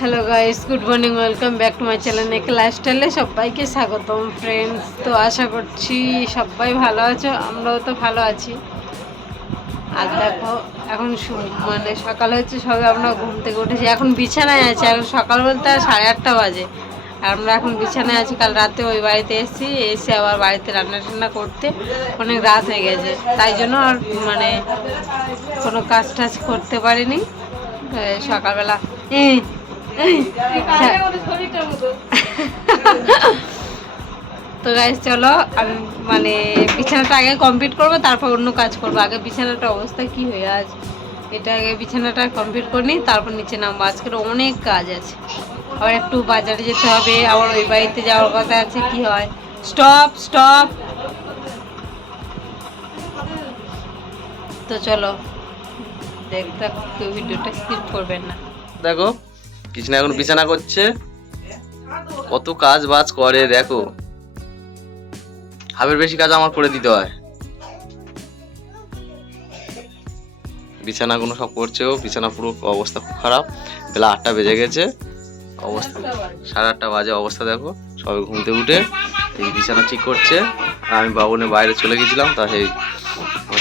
Hello guys, good morning, welcome back to my channel নেক লাইফস্টাইলে সবাইকে স্বাগতম ফ্রেন্ডস। তো আশা করছি সবাই ভালো আছো, আমরাও তো ভালো আছি। আর দেখো এখন মানে সকাল হচ্ছে, সবে আমরা ঘুম থেকে উঠেছি, এখন বিছানায় আছি। এখন সকাল বলতে আর 8:30 বাজে, আর আমরা এখন বিছানায় আছি। কাল রাতে ওই বাড়িতে এসে আবার বাড়িতে রান্না টান্না করতে অনেক রাত হয়ে গেছে, তাই জন্য আর মানে কোনো কাজ টাজ করতে পারিনি সকালবেলা। তো গাইস চলো, আমি মানে বিছানাটা আগে কমপ্লিট করবো, তারপর অন্য কাজ করবো। আগে বিছানাটা অবস্থা কি হয়ে আজ, এটা আগে বিছানাটা কমপ্লিট করে নিই, তারপর নিচে নামবো। আজকের অনেক কাজ আছে, আবার একটু বাজারে যেতে হবে, আবার ওই বাড়িতে যাওয়ার কথা আছে। কি হয়, স্টপ স্টপ। তো চলো দেখতে, কেউ ভিডিওটা স্কিপ করবেন না। দেখো কৃষ্ণা এখন বিছানা করছে, কত কাজ বাজ করে দেখো। হাফের বেশি কাজ আমার করে দিতে হয়। বিছানা কোনো সব করছে ও, বিছানা পুরো অবস্থা খুব খারাপ। বেলা 8টা বেজে গেছে, অবস্থা 8:30 বাজে অবস্থা দেখো। সবে ঘুমতে উঠে এই বিছানা ঠিক করছে। আমি বাবুনে বাইরে চলে গেছিলাম, তা সেই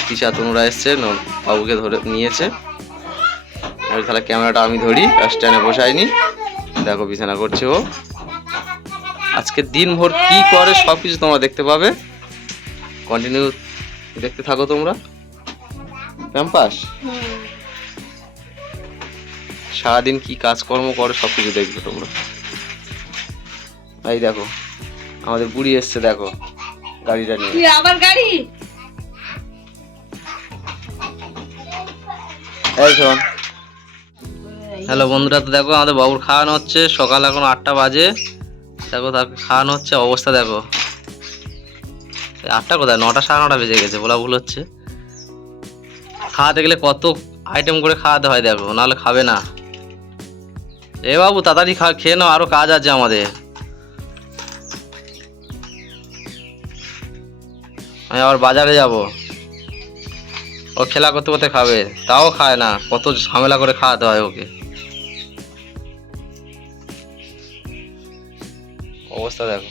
তিশা তনুরা এসছে, বাবুকে ধরে নিয়েছে। আমি তাহলে ক্যামেরাটা আমি ধরি, স্ট্যান্ডে বসাইনি। দেখো বিছানা করছে ও। আজকে দিনভর কি করে সব কিছু তোমরা দেখতে পাবে, কন্টিনিউ দেখতে থাকো তোমরা। ক্যাম্পাস সারাদিন কি কাজকর্ম করে সব কিছু দেখবে তোমরা। এই দেখো আমাদের বুড়ি এসছে, দেখো গাড়িটা নিয়ে। আবার গাড়ি, এই শোন। হ্যালো বন্ধুরা, তো দেখো আমাদের বাবুর খাওয়ানো হচ্ছে। সকাল এখন 8টা বাজে, দেখো তাকে খাওয়ানো হচ্ছে। অবস্থা দেখো, 8টা কোথায়, 9টা 9:30 বেজে গেছে, বলা ভুল হচ্ছে। খাওয়াতে গেলে কত আইটেম করে খাওয়াতে হয় দেখো, নাহলে খাবে না। এ বাবু তাড়াতাড়ি খেয়ে নাও, আরো কাজ আছে আমাদের। আমি আবার বাজারে যাব, ও খেলা করতে করতে খাবে, তাও খায় না। কত ঝামেলা করে খাওয়াতে হয় ওকে। অবস্থা দেখো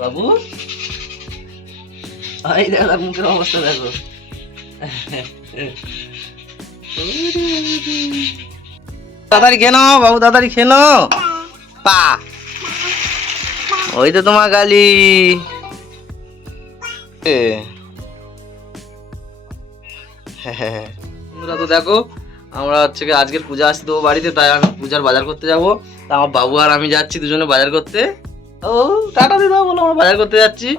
বাবু, এই দেখো মুখের অবস্থা দেখো। তাড়াতাড়ি খেয়ে নাও বাবু, তাড়াতাড়ি খেয়ে নাও। পা ওই তো তোমার গালি। বন্ধুরা তো দেখো, আমরা হচ্ছে আজকের পূজা আসছি তো বাড়িতে, তাই আমি পূজার বাজার করতে যাব। তা আমার বাবু আর আমি যাচ্ছি দুজনে বাজার করতে। ও টাটা দিয়ে দাও বলো, আমরা বাজার করতে যাচ্ছি।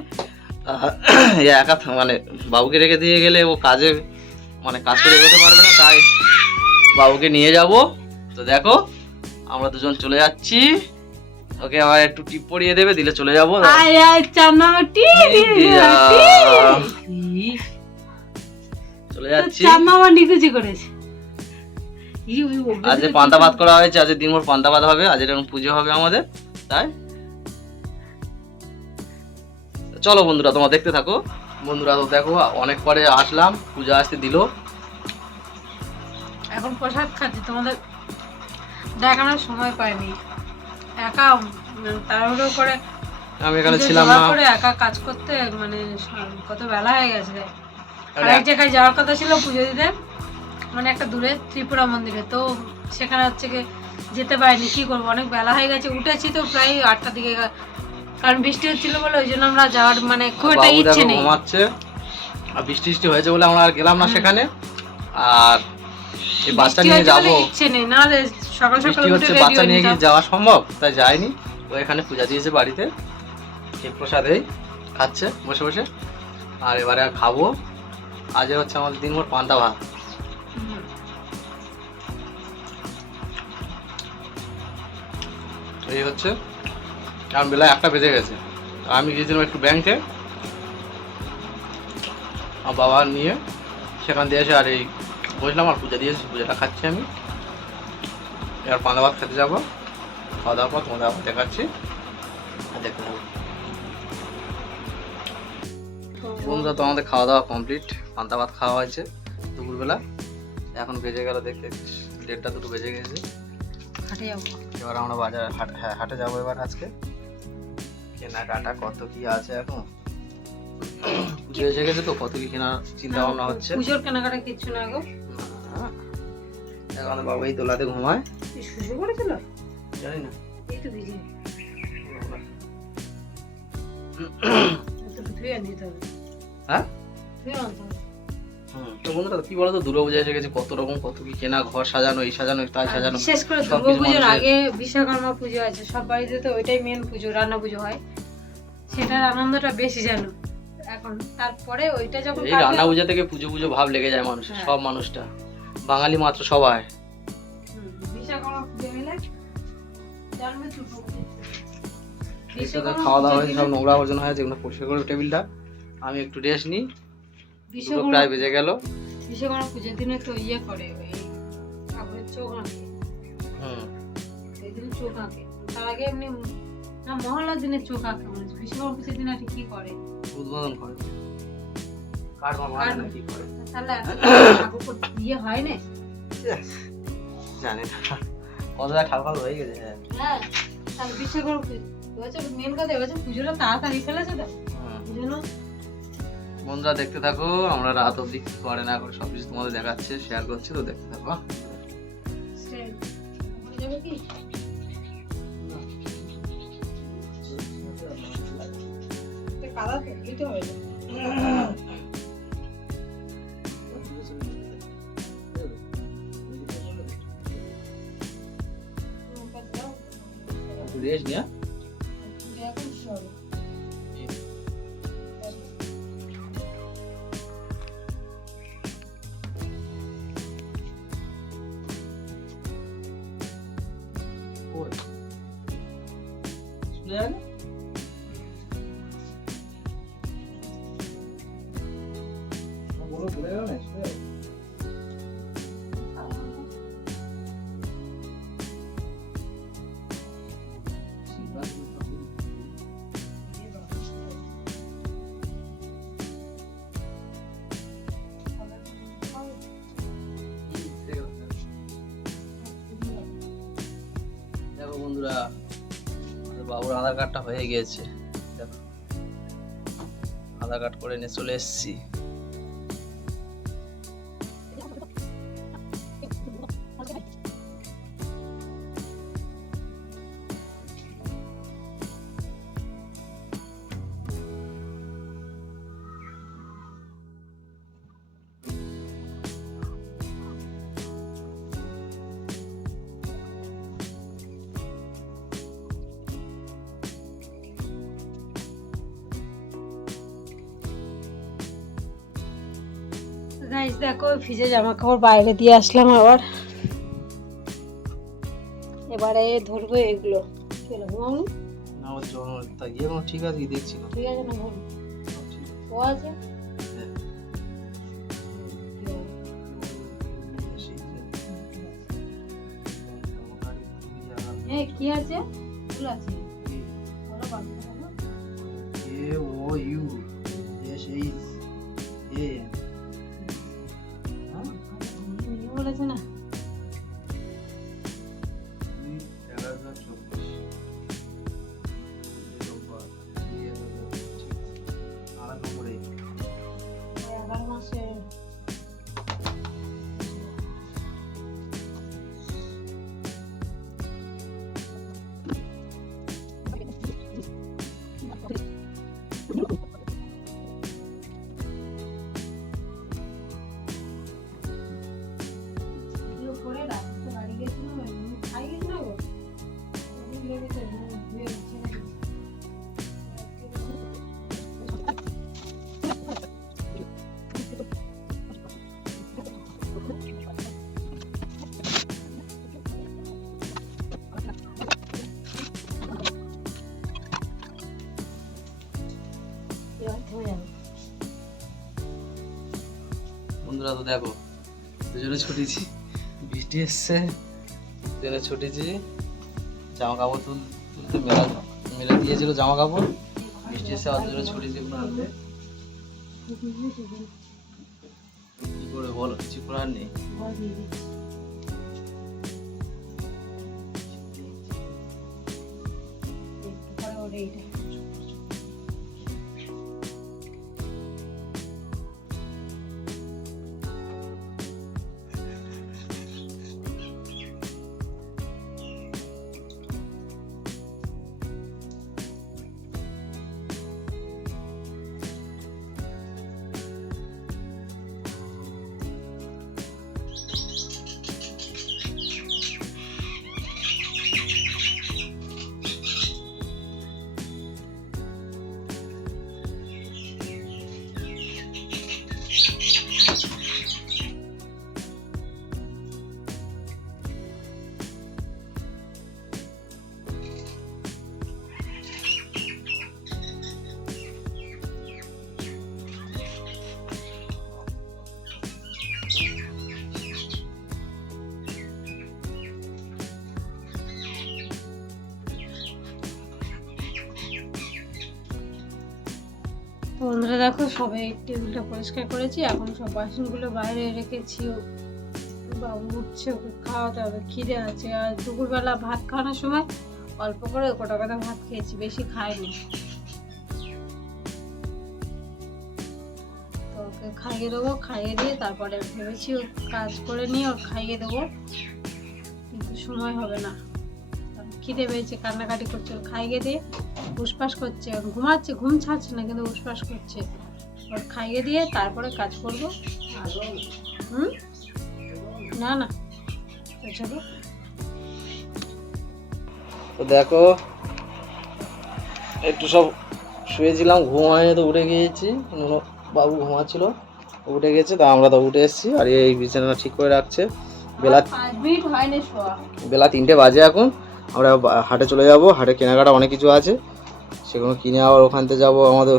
একা মানে বাবুকে রেখে দিয়ে গেলে ও কাজে মানে কাজ করে এগোতে পারবে না, তাই বাবুকে নিয়ে যাব। তো দেখো আমরা দুজন চলে যাচ্ছি, ওকে আবার একটু টিপ পরিয়ে দেবে, দিলে চলে যাবো। চলে যাচ্ছি। আজ পান্তা ভাত করা হয়েছে, আজ দিনভর পান্তা ভাত হবে, আজ এরকম পুজো হবে আমাদের, তাই চলো বন্ধুরা তোমরা দেখতে থাকো। বন্ধুরা তো দেখো অনেক পরে আসলাম, পূজা আসতে দিল। এখন প্রসাদ খাচ্ছি, তোমাদের দেখানোর সময় পাইনি। একা তাড়াহুড়ো করে আমি এখানে ছিলাম না, করে একা কাজ করতে মানে কত বেলা হয়ে গেছে। আর এক জায়গায় যাওয়ার কথা ছিল পুজো দিতে, মানে একটা দূরে ত্রিপুরা মন্দিরে, তো সেখানে হচ্ছে কি যেতে পারিনি। কি করবো, অনেক বেলা হয়ে গেছে। উঠেছি তো প্রায় 8টার দিকে, কারণ বৃষ্টি হচ্ছিল বলে ওই জন্য আমরা যাওয়ার মানে খুব একটা ইচ্ছে নেই। ঘুমাচ্ছে, আর বৃষ্টি হয়েছে বলে আমরা আর গেলাম না সেখানে। আর এই বাচ্চা নিয়ে যাবো, ইচ্ছে নেই, নাহলে সকাল সকাল উঠে বাচ্চা নিয়ে কি যাওয়া সম্ভব, তাই যায়নি। ও এখানে পূজা দিয়েছে বাড়িতে, এই প্রসাদেই খাচ্ছে বসে বসে। আর এবারে আর খাবো। আজ হচ্ছে আমাদের দিনভর পান্তা ভাত। এই হচ্ছে, কারণ বেলা 1টা বেজে গেছে। আমি গিয়েছিলাম একটু ব্যাংকে, আমার বাবা নিয়ে, সেখান দিয়ে এসে আর এই বসলাম, আর পূজা দিয়েছি, পূজাটা খাচ্ছি আমি। এবার পান্তা ভাত খেতে যাবো। খাওয়া দাওয়ার পর তোমাদের আবার দেখাচ্ছি, দেখতে থাকো। বন্ধুরা তো আমাদের খাওয়া দাওয়া কমপ্লিট, পান্তা ভাত খাওয়া হয়েছে দুপুরবেলা। এখন বেজে গেল দেখতে 1:30-2 বেজে গেছে। হাটে যাবো। এবার আমরা বাজার হাটে যাবো এবার আজকে। কেনাকাটা কত কি আছে এখন, পুজো এসে গেছে তো কত কি কেনার চিন্তা ভাবনা হচ্ছে। পুজোর কেনাকাটা কিচ্ছু না গো। এখন বাবা এই দোলাতে ঘুমায়। শুরু করেছিল জানি না, এই তো ভিজে ধুয়ে আনতে হবে। হ্যাঁ ধুয়ে আনতে হবে। তো বন্ধুরা কি বলতো, দুর্গাপূজা এসে গেছে, কত রকম কত কি কেনা, ঘর সাজানো, এই সাজানো তাই সাজানো। বিশেষ করে সবকিছু দুর্গাপুজোর মানুষের- আগে বিশ্বকর্মা পুজো আছে, সব বাড়িতে তো ওইটাই মেন পুজো, রান্না পুজো হয়, সেটার আনন্দটা বেশি জানো এখন। তারপরে ওইটা যখন এই রান্না পূজা থেকে পুজো পুজো ভাব লেগে যায় মানুষের, হ্যাঁ। সব মানুষটা বাঙালি মাত্র সবাই। বিশ্বকর্মা পুজো মিলে জানবে দুর্গাপুজো। বিশ্বকর্মা খাওয়া দাওয়া হয়েছে, সব নোংরা আবর্জনা হয়েছে, এগুলো পরিষ্কার করে টেবিলটা। আমি একটু রেস্ট নিই, দুটো প্রায় বেজে গেল। বিশ্বকর্মা পুজোর দিনে তো ইয়ে করে ওই ঠাকুরের চোখ আঁকে, এই দিনে চোখ আঁকে। তার আগে এমনি না মহল্লার দিনে চোখ আঁকে মনে হচ্ছে। বিশ্বকর্মা পুজোর দিনে আর কি করে, উদ্বোধন করে, কাঠ মারমার না কি করে তাহলে ঠাকুর ইয়ে হয় না। জানি না, কতটা ঠাকুর হয়ে গেছে। হ্যাঁ তাহলে বিশ্বকর্মা পুজো এবছর মেন কথা, এবছর পুজোটা তাড়াতাড়ি ফেলেছে তো বুঝলো। বন্ধুরা দেখতে থাকো, আমরা রাত অবধি কি করে না করে সবকিছু তোমাদের দেখাচ্ছে, শেয়ার করছি, তো দেখতে থাকো। যাবে কি কাদা তো দিতে হবে না। রেস্ট নিয়া এখন সব দেখো বন্ধুরা, আমাদের বাবুর আধার কার্ডটা হয়ে গিয়েছে। দেখো আধার কার্ড করে নিয়ে চলে এসেছি। গাইস দেখো ভিজে জামা কাপড় বাইরে দিয়ে আসলাম আবার, এবারে ধরবো এগুলো। চলো ঘুমাবো না ওর জন্য তা ইয়ে ঠিক আছে, দেখছি না ঠিক আছে না ঘুম ও আছে। হ্যাঁ কি আছে ফুল আছে ওরা বাঁধতে হবে। এ ও ইউ এস এইচ এ বলেছে না মাসে করে রাখতে বাড়ি গেছিল খাই গেছিল না গো বন্ধুরা তো দেখো দুজনে ছুটেছি, বৃষ্টি এসছে, দুজনে ছুটেছি, জামা কাপড় তুলতে মেলা দিয়েছিল জামা কাপড়, বৃষ্টি এসছে আর দুজনে ছুটেছি আনতে। কি করবে বলো, কিছু করার নেই। বল দিদি। একটু পরে ওরে এইটা। তো বন্ধুরা দেখো সবাই টেবিলটা পরিষ্কার করেছি, এখন সব বাসনগুলো বাইরে রেখেছি। বাবু উঠছে, ওকে খাওয়াতে হবে, খিদে আছে। আর দুপুরবেলা ভাত খাওয়ানোর সময় অল্প করে গোটা গোটা ভাত খেয়েছি, বেশি খাইনি। তো ওকে খাইয়ে দেবো, খাইয়ে দিয়ে তারপরে ভেবেছি ও কাজ করে নিয়ে ওর খাইয়ে দেবো, কিন্তু সময় হবে না। খিদে পেয়েছে, কান্নাকাটি করছে, ওর খাইয়ে দিয়ে উসপাস করছে, ঘুমাচ্ছে, ঘুম ছাড়ছে না কিন্তু উসপাস করছে। ওর খাইয়ে দিয়ে তারপরে কাজ করবো। না না চলো। তো দেখো একটু সব শুয়েছিলাম, ঘুম হয়নি তো উঠে গিয়েছি। বাবু ঘুমাচ্ছিল, উঠে গেছে, তো আমরা তো উঠে এসেছি। আর এই বিছানা ঠিক করে রাখছে। বেলা 3টে বাজে এখন। আমরা হাটে চলে যাব, হাটে কেনাকাটা অনেক কিছু আছে, সেগুলো কিনে আবার ওখান থেকে যাবো আমাদের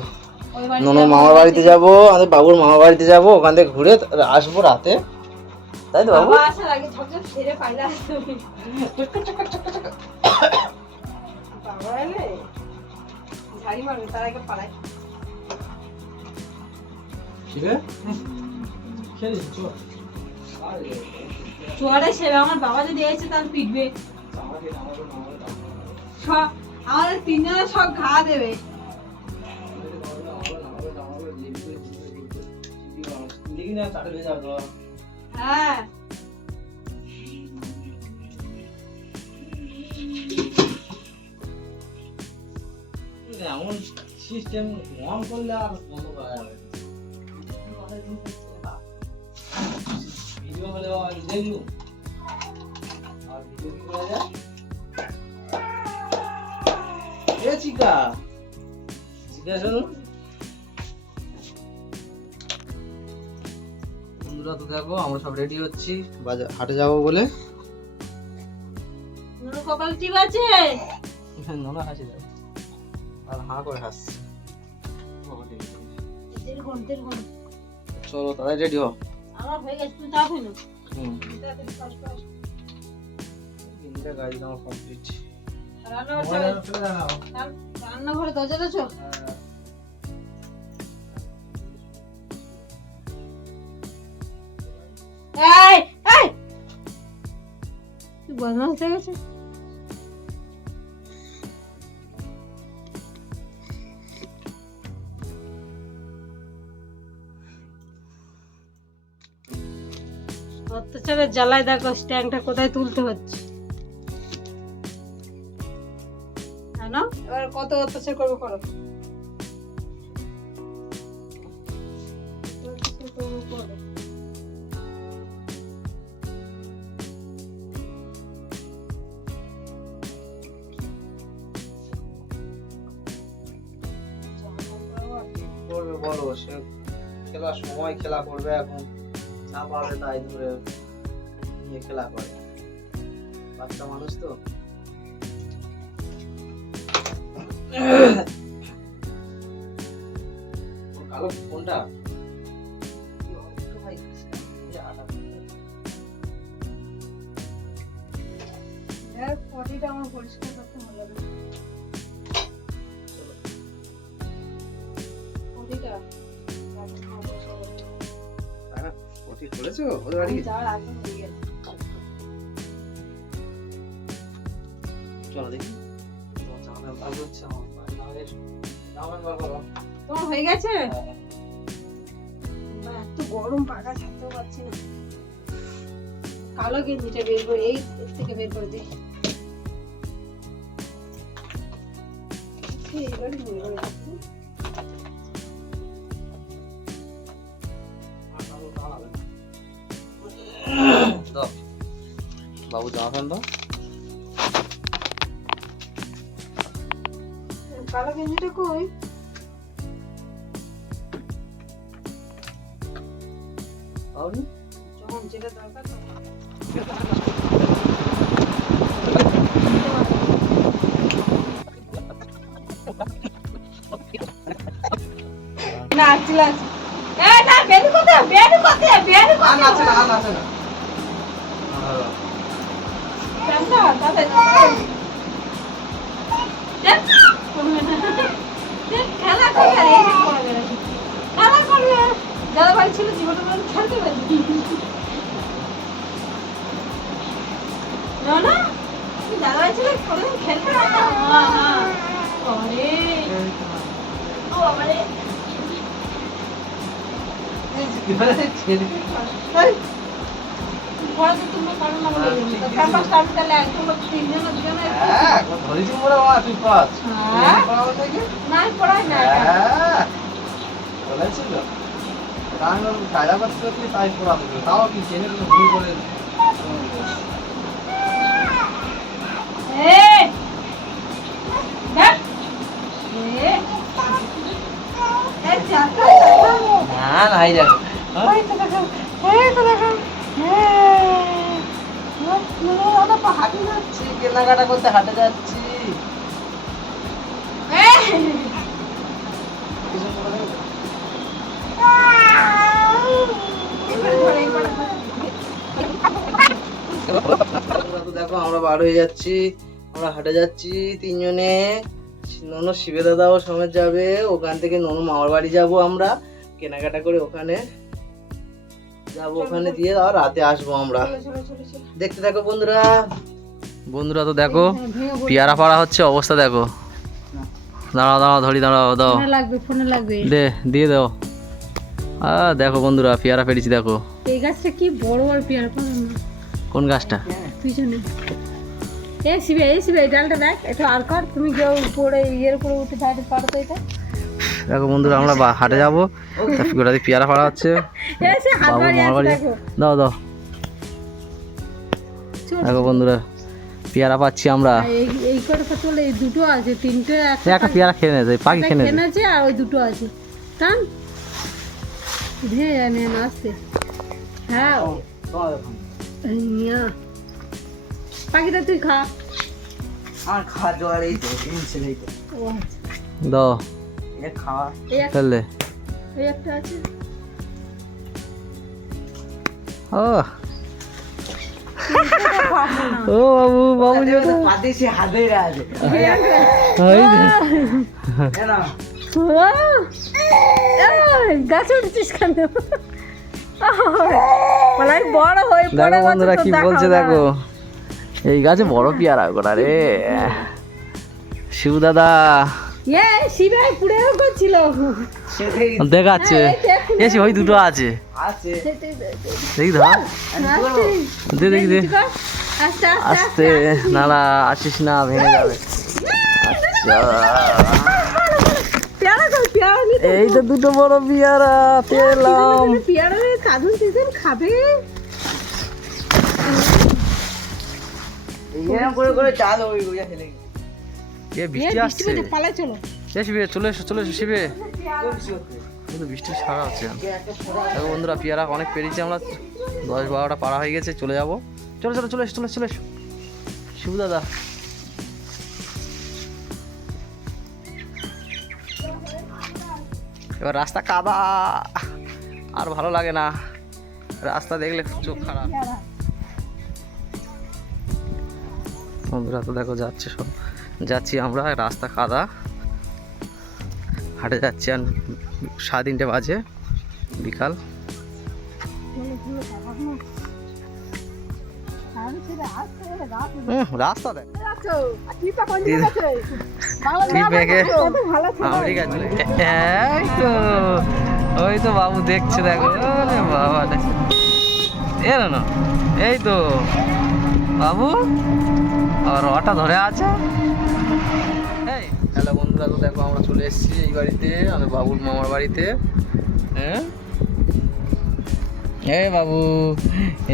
ননদ মামার বাড়িতে যাব, আমাদের বাবুর মামার বাড়িতে যাব, ওখান থেকে ঘুরে আসবো রাতে, তাই তো বাবু? আমার বাবা যদি এসে তাহলে পিটবে, আমাদের তিনজনের সব ঘা দেবে। হ্যাঁ এমন সিস্টেম অন করলে আর বন্ধ করা যাবে। ভিডিও হলে দেখলু আর ভিডিও কি করা যায়? চিকা চিকা শোনো বন্ধুরা, তো দেখো আমরা সব রেডি হচ্ছি বাজার হাটে যাবো বলে। কপাল টিপ আছে, নোনা হাসি যাবে আর হাঁ করে হাসছে। চলো তাড়াতাড়ি রেডি হও। আমার হয়ে গেছে, তুই তাও খেলো। গাড়ি আমার কমপ্লিট। রান্নাঘরে দরজা আছো? তুই বদমাস হয়ে গেছে। অত্যাচারের জ্বালায় দেখো স্ট্যান্ডটা কোথায় তুলতে হচ্ছে, না? এবার কত অত্যাচার করবো করো। করবে বলো, সে খেলার সময় খেলা করবে, এখন না পারবে তাই ধরে নিয়ে খেলা করে, বাচ্চা মানুষ তো। কালো কোনটা? পটিটা আমার পরিষ্কার করতে হবে না। পটিটা করেছো ওদের বাড়ি যাওয়ার আগে হয়ে গেছে। চলো দেখি জামা ভালো হচ্ছে আমার বাড়ি না হলে জামা বাবা তোমার হয়ে গেছে? বা, এত গরম পাখা ছাড়তেও পারছি না। কালো গেঞ্জিটা বের করে এই এর থেকে বের করে দিই। এইবারই বের করে দিচ্ছি। দাও বাবু জামা প্যান্ট দাও কালো গেঞ্জিটা কই? পাওনি যখন যেটা দরকার তখন। না চিলাস এ না বের করতে বের করতে বের করতে আর নাচে না আর নাচে না জানতো তাতে খেলা করবে এই যে করবে খেলা করবে যারা বাড়ি ছিল জীবনে খেলতে পারবি না না যারা বাড়ি ছিল কোনোদিন খেলতে পারতাম হ্যাঁ হ্যাঁ ওরে ও আমারে পড়া তো তুমি পারো না বলে তো ক্যাম্পাসটা আমি তাহলে একদম তিনজন দুজনে হ্যাঁ ধরেছি মোরা মা তুই পাস হ্যাঁ পড়াবো থেকে না পড়াই না হ্যাঁ বলেছিল কারণ কায়দা করতে হচ্ছে তাই পড়াতে হবে তাও কি জেনে তো ভুল করে এ দেখ এ এ চাকা না নাই দেখো এই তো দেখো এই তো দেখো হাঁটে যাচ্ছি কেনাকাটা করতে হাঁটে যাচ্ছি দেখো আমরা বার হয়ে যাচ্ছি আমরা হাঁটে যাচ্ছি তিনজনে ননু শিবে দাদাও সমেত যাবে ওখান থেকে ননু মামার বাড়ি যাব আমরা কেনাকাটা করে ওখানে যাবো ওখানে দিয়ে আর রাতে আসবো আমরা দেখতে থাকো বন্ধুরা বন্ধুরা তো দেখো পেয়ারা পাড়া হচ্ছে অবস্থা দেখো দাঁড়াও দাঁড়াও ধরি দাঁড়াও দাও ফোনে লাগবে দে দিয়ে দাও দেখো বন্ধুরা পেয়ারা পেরেছি দেখো এই গাছটা কি বড় বড় পেয়ারা পারো না কোন গাছটা পিছনে এ শিবে এই ডালটা দেখ একটু আর কর তুমি কেউ উপরে ইয়ের উপরে উঠে বাইরে পারো তো এটা দেখো বন্ধুরা আমরা হাটে যাবো গোটা দিয়ে পেয়ারা পাড়া হচ্ছে এসে হাত বাবু বাড়িয়ে মামার আছে বাড়ি দেখো দাও দাও চল। দেখো বন্ধুরা পেয়ারা পাচ্ছি আমরা এই কটা চলে এই দুটো আছে তিনটে একটা পেয়ারা খেয়ে নেছে পাখি খেয়ে নেছে কেনেছে আর ওই দুটো আছে টান ধে জানে না আসতে হ্যাঁ ইয়া পাখিটা তুই খা আর খাওয়া দাওয়ার এই তো ছেলেই তো ও আচ্ছা। দাও এই এক- ফেললে এই একটা আছে ও ও বাবু বাবু যে পাতিছি হাতে আছে গাছে উঠছিস কেন মানে বড় হয়ে দেখো বন্ধুরা কি বলছে দেখো এই গাছে বড় পেয়ারা গোটা রে শিবু দাদা এ শিবে পুড়েও করছিল দেখাচ্ছে এসি ওই দুটো আছে আছে দেখি ধর দে দেখি দে আস্তে আস্তে নালা আসিস না ভেঙে যাবে আচ্ছা পেয়ারা কর পেয়ারা নিতে এই তো দুটো বড় পেয়ারা পেলাম পেয়ারা কাঁদুন সিজন খাবে এরকম করে করে চাল ওই গুজা ফেলে এ বৃষ্টি আসছে পালাই চলো এ শিবে চলে এসো শিবে কিন্তু বৃষ্টি সারা আছে দেখো বন্ধুরা পেয়ারা অনেক পেরিয়েছি আমরা 10-12টা পাড়া হয়ে গেছে চলে যাবো চলে এসো শিবু দাদা এবার রাস্তা কাদা আর ভালো লাগে না রাস্তা দেখলে চোখ খারাপ বন্ধুরা তো দেখো যাচ্ছি আমরা রাস্তা কাদা হাটে যাচ্ছি আর 3:30 বাজে বিকাল রাস্তা দেখ আমেরিকা চলে এই তো ওই তো বাবু দেখছে দেখো আরে বাবা এলো না এই তো বাবু আর ওটা ধরে আছে এই হ্যালো বন্ধুরা তো দেখো আমরা চলে এসেছি এই বাড়িতে আমাদের বাবুর মামার বাড়িতে হ্যাঁ এই বাবু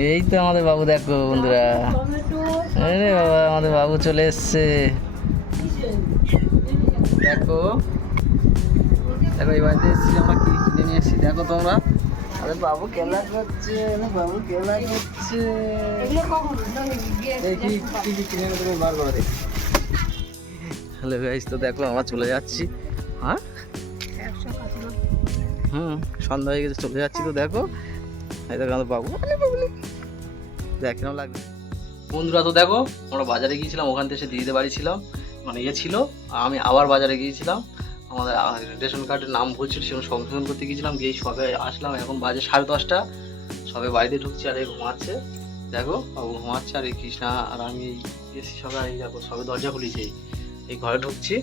এই তো আমাদের বাবু দেখো বন্ধুরা আরে বাবা আমাদের বাবু চলে এসছে দেখো দেখো এই বাড়িতে এসেছি আমরা কি কিনে নিয়ে এসেছি দেখো তোমরা আরে বাবু খেলা করছে বাবু খেলা করছে দেখি কি কি কিনে তুমি বার করে দেখি হ্যালো গাইস তো দেখো আমরা চলে যাচ্ছি হ্যাঁ সন্ধ্যা হয়ে গেছে চলে যাচ্ছি তো দেখো এই দেখো আমাদের বাবু দেখ কেমন লাগবে বন্ধুরা তো দেখো আমরা বাজারে গিয়েছিলাম ওখান থেকে দিদিদের বাড়ি ছিলাম মানে ইয়ে ছিল আমি আবার বাজারে গিয়েছিলাম আমাদের রেশন কার্ডের নাম ভুল ছিল সেখানে সংশোধন করতে গিয়েছিলাম গিয়ে সবে আসলাম এখন বাজে 10:30 সবে বাড়িতে ঢুকছি আর এই ঘুমাচ্ছে দেখো বাবু ঘুমাচ্ছে আর এই কৃষ্ণা আর আমি এসি সবাই এই দেখো সবে দরজা খুলেছি এই ঘরে ঢুকছি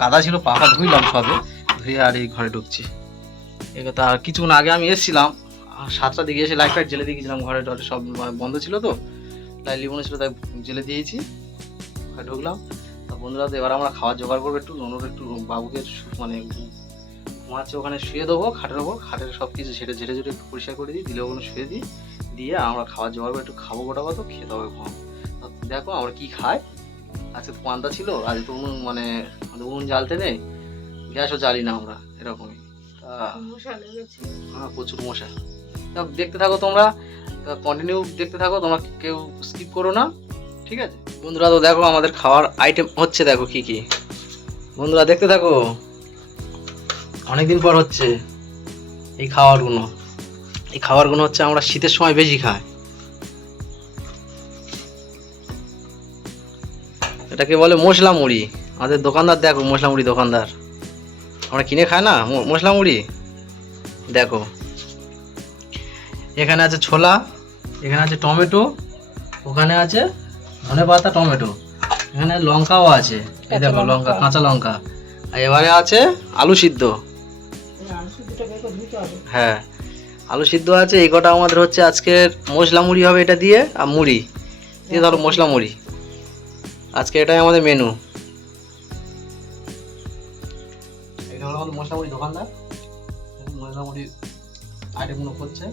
কাদা ছিল পাখা ধুইলাম সবে ধুয়ে আর এই ঘরে ঢুকছি এই কথা আর কিছুক্ষণ আগে আমি এসেছিলাম 7টার দিকে এসে লাইট ফাইট জেলে দিয়ে গেছিলাম ঘরে টরে সব বন্ধ ছিল তো লাইট লিবনে ছিল তাই জেলে দিয়েছি ঘরে ঢুকলাম তা বন্ধুরা তো এবার আমরা খাওয়ার জোগাড় করবো একটু একটু বাবুকে মানে ঘুমাচ্ছে ওখানে শুয়ে দেবো খাটের ওপর খাটের সব কিছু ঝেড়ে ঝেড়ে ঝেড়ে একটু পরিষ্কার করে দিই দিলে ওখানে শুয়ে দিই দিয়ে আমরা খাওয়ার জোগাড় করে একটু খাবো গোটা কত খেতে হবে ঘুম দেখো আমরা কি খাই আজকে তো পান্তা ছিল আজ তো উনুন মানে উনুন জ্বালতে নেই গ্যাসও জ্বালি না আমরা এরকমই হ্যাঁ প্রচুর মশা দেখতে থাকো তোমরা কন্টিনিউ দেখতে থাকো তোমরা কেউ স্কিপ করো না ঠিক আছে বন্ধুরা তো দেখো আমাদের খাওয়ার আইটেম হচ্ছে দেখো কি কি বন্ধুরা দেখতে থাকো অনেকদিন পর হচ্ছে এই খাবারগুলো হচ্ছে আমরা শীতের সময় বেশি খাই এটাকে বলে মশলা মুড়ি আমাদের দোকানদার দেখো মশলা মুড়ি দোকানদার আমরা কিনে খাই না মশলা মুড়ি দেখো এখানে আছে ছোলা এখানে আছে টমেটো ওখানে আছে ধনেপাতা টমেটো এখানে লঙ্কাও আছে এই দেখো লঙ্কা কাঁচা লঙ্কা আর এবারে আছে আলু সিদ্ধ হ্যাঁ আলু সিদ্ধ আছে এই কটা আমাদের হচ্ছে আজকের মশলা মুড়ি হবে এটা দিয়ে আর মুড়ি দিয়ে ধরো মশলা মুড়ি আজকে এটাই আমাদের মেনু এটা হলো আমাদের মশলা মুড়ি দোকানদার মশলা মুড়ি আইটেমগুলো করছে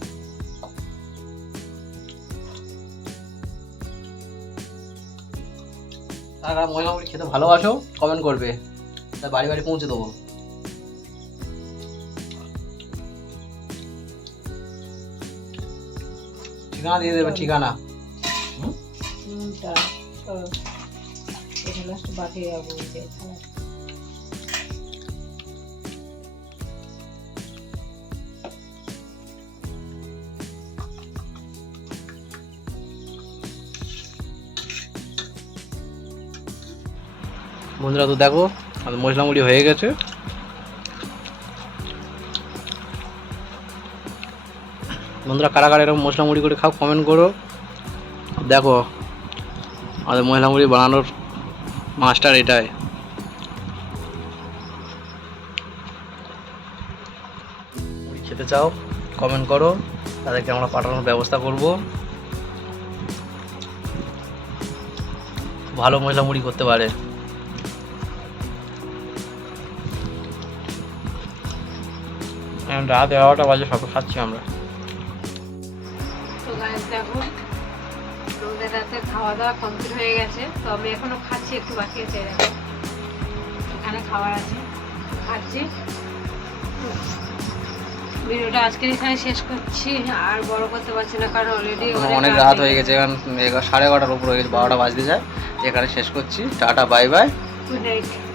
তারা মশলা মুড়ি খেতে ভালোবাসো কমেন্ট করবে তাই বাড়ি বাড়ি পৌঁছে দেবো ঠিকানা দিয়ে দেবে ঠিকানা বন্ধুরা তো দেখো আমাদের মশলা মুড়ি হয়ে গেছে বন্ধুরা কারা কারা এরকম মশলা মুড়ি করে খাও কমেন্ট করো দেখো আমাদের মশলা মুড়ি বানানোর মাস্টার এটাই মুড়ি খেতে চাও কমেন্ট করো তাদেরকে আমরা পাঠানোর ব্যবস্থা করব ভালো মশলা মুড়ি করতে পারে রাত 11টা বাজে সব খাচ্ছি আমরা তো গাইস দেখো আমাদের রাতে খাওয়া দাওয়া কমপ্লিট হয়ে গেছে তো আমি এখনো খাচ্ছি একটু বাকি আছে দেখো এখানে খাবার আছে খাচ্ছি ভিডিওটা আজকের এখানে শেষ করছি আর বড় করতে পারছি না কারণ অলরেডি অনেক রাত হয়ে গেছে এখন 11:30টার উপর হয়ে গেছে 12টা বাজতে যায় এখানে শেষ করছি tata bye bye good night